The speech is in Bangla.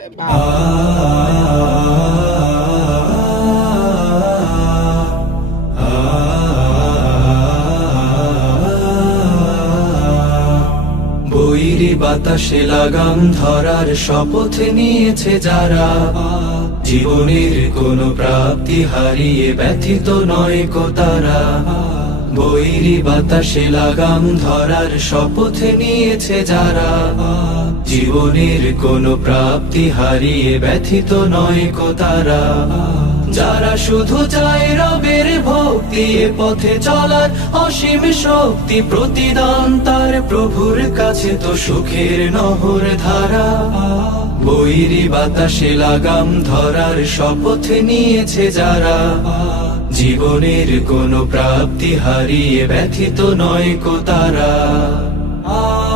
বৈরী বাতাসে লাগাম ধরার শপথ নিয়েছে যারা, জীবনের কোনো প্রাপ্তি হারিয়ে ব্যথিত নয় কো তারা। বৈরী বাতাসে লাগাম ধরার শপথ নিয়েছে যারা, জীবনের কোনো প্রাপ্তি হারিয়ে ব্যথিত নয় কো তারা। যারা শুধু চায় রবের ভক্তি, এ পথে চলার অসীম শক্তি, প্রতিদান তার প্রভুর কাছে তো সুখের নহর ধারা। বৈরী বাতাসে লাগাম ধরার শপথ নিয়েছে যারা, জীবনের কোনো প্রাপ্তি হারিয়ে ব্যথিত নয় কো তারা।